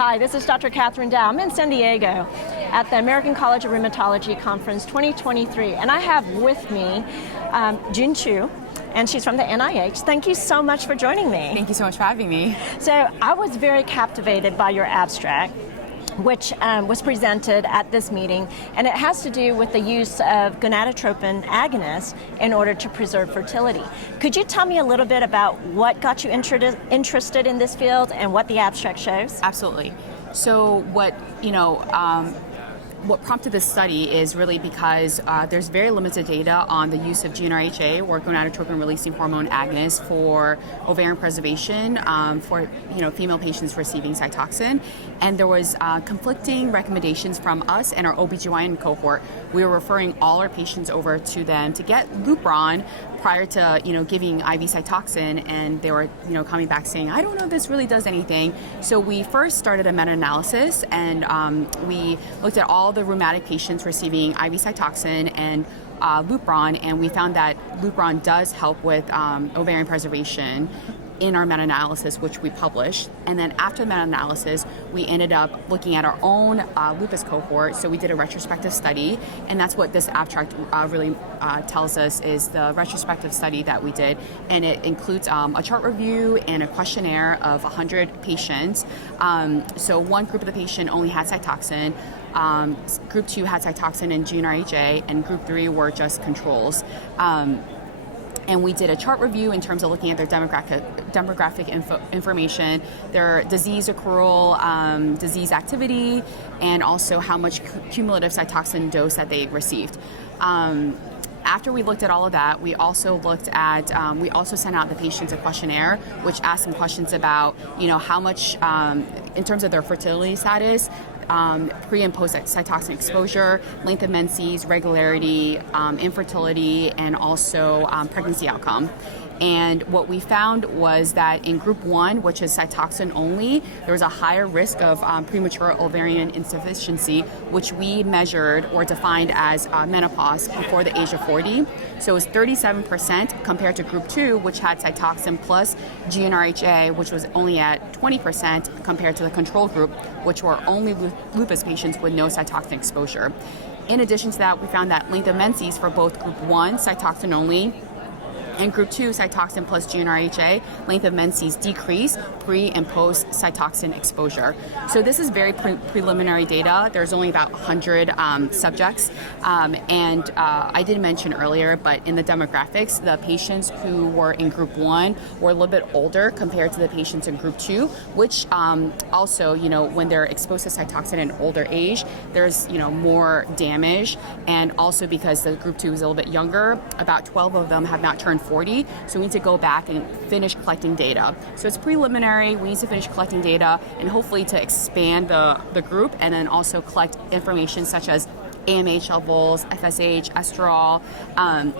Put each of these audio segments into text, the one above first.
Hi, this is Dr. Kathryn Dao. I'm in San Diego at the American College of Rheumatology Conference 2023, and I have with me Jun Chu, and she's from the NIH. Thank you so much for joining me. Thank you so much for having me. So I was very captivated by your abstract, which was presented at this meeting, and it has to do with the use of gonadotropin agonists in order to preserve fertility. Could you tell me a little bit about what got you interested in this field and what the abstract shows? Absolutely. So what prompted this study is really because there's very limited data on the use of GnRHa, or gonadotropin-releasing hormone agonists, for ovarian preservation for female patients receiving Cytoxan. And there was conflicting recommendations from us and our OBGYN cohort. We were referring all our patients over to them to get Lupron prior to giving IV Cytoxan, and they were coming back saying, I don't know if this really does anything. So we first started a meta-analysis, and we looked at all the rheumatic patients receiving IV Cytoxan and Lupron, and we found that Lupron does help with ovarian preservation in our meta-analysis, which we published. And then after the meta-analysis, we ended up looking at our own lupus cohort. So we did a retrospective study, and that's what this abstract really tells us, is the retrospective study that we did. And it includes a chart review and a questionnaire of 100 patients. So one group of the patient only had Cytoxan, group 2 had Cytoxan and GnRHa, and group 3 were just controls. And we did a chart review in terms of looking at their demographic information, their disease accrual, disease activity, and also how much cumulative Cytoxan dose that they received. After we looked at all of that, we also looked at, we also sent out the patients a questionnaire, which asked them questions about, how much, in terms of their fertility status, pre and post Cytoxan exposure, length of menses, regularity, infertility, and also pregnancy outcome. And what we found was that in group 1, which is Cytoxan only, there was a higher risk of premature ovarian insufficiency, which we measured or defined as menopause before the age of 40. So it was 37% compared to group 2, which had Cytoxan plus GnRHa, which was only at 20% compared to the control group, which were only lupus patients with no Cytoxan exposure. In addition to that, we found that length of menses for both group 1, Cytoxan only, and group 2, Cytoxan plus GnRHa, length of menses decreased pre and post Cytoxan exposure. So this is very preliminary data. There's only about 100 subjects. And I did mention earlier, but in the demographics, the patients who were in group 1 were a little bit older compared to the patients in group 2, which also, when they're exposed to Cytoxan at an older age, there's, more damage. And also because the group 2 is a little bit younger, about 12 of them have not turned 40, so we need to go back and finish collecting data. So it's preliminary, we need to finish collecting data and hopefully to expand the group, and then also collect information such as AMH levels, FSH, estrol.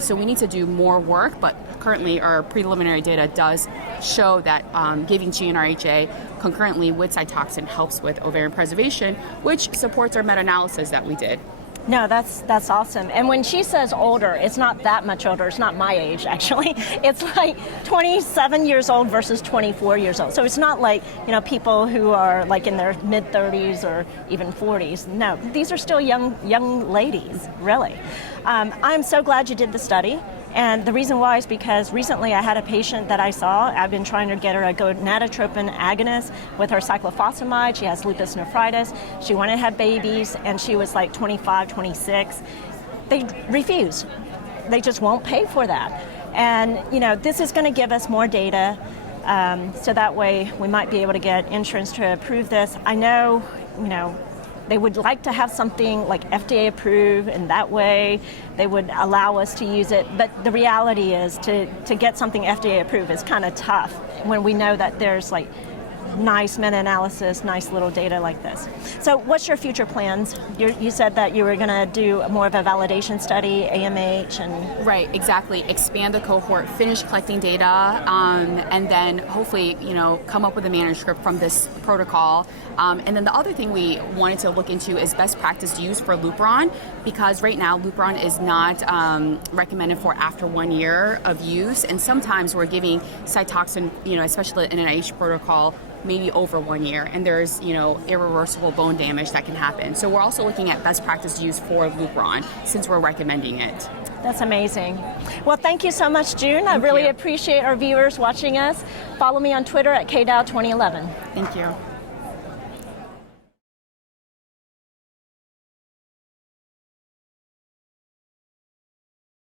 So we need to do more work, but currently our preliminary data does show that giving GnRHa concurrently with Cytoxan helps with ovarian preservation, which supports our meta-analysis that we did. No, that's awesome. And when she says older, it's not that much older. It's not my age, actually. It's like 27 years old versus 24 years old. So it's not like, people who are like in their mid-30s or even 40s. No, these are still young ladies, really. I'm so glad you did the study. And the reason why is because recently I had a patient that I saw. I've been trying to get her a gonadotropin agonist with her cyclophosphamide. She has lupus nephritis. She wanted to have babies, and she was like 25, 26. They refuse. They just won't pay for that. And, this is going to give us more data, so that way we might be able to get insurance to approve this. I know, they would like to have something like FDA approved, and that way they would allow us to use it. But the reality is to get something FDA approved is kind of tough when we know that there's like nice meta-analysis, nice little data like this. So what's your future plans? You said that you were going to do more of a validation study, AMH, and... Right, exactly. Expand the cohort, finish collecting data, and then hopefully, come up with a manuscript from this protocol. And then the other thing we wanted to look into is best practice use for Lupron, because right now Lupron is not recommended for after 1 year of use, and sometimes we're giving Cytoxan, especially in an NIH protocol, maybe over 1 year, and there's irreversible bone damage that can happen. So we're also looking at best practice use for Lupron since we're recommending it. That's amazing. Well, thank you so much, June. I really appreciate our viewers watching us. Follow me on Twitter at KDAO2011. Thank you.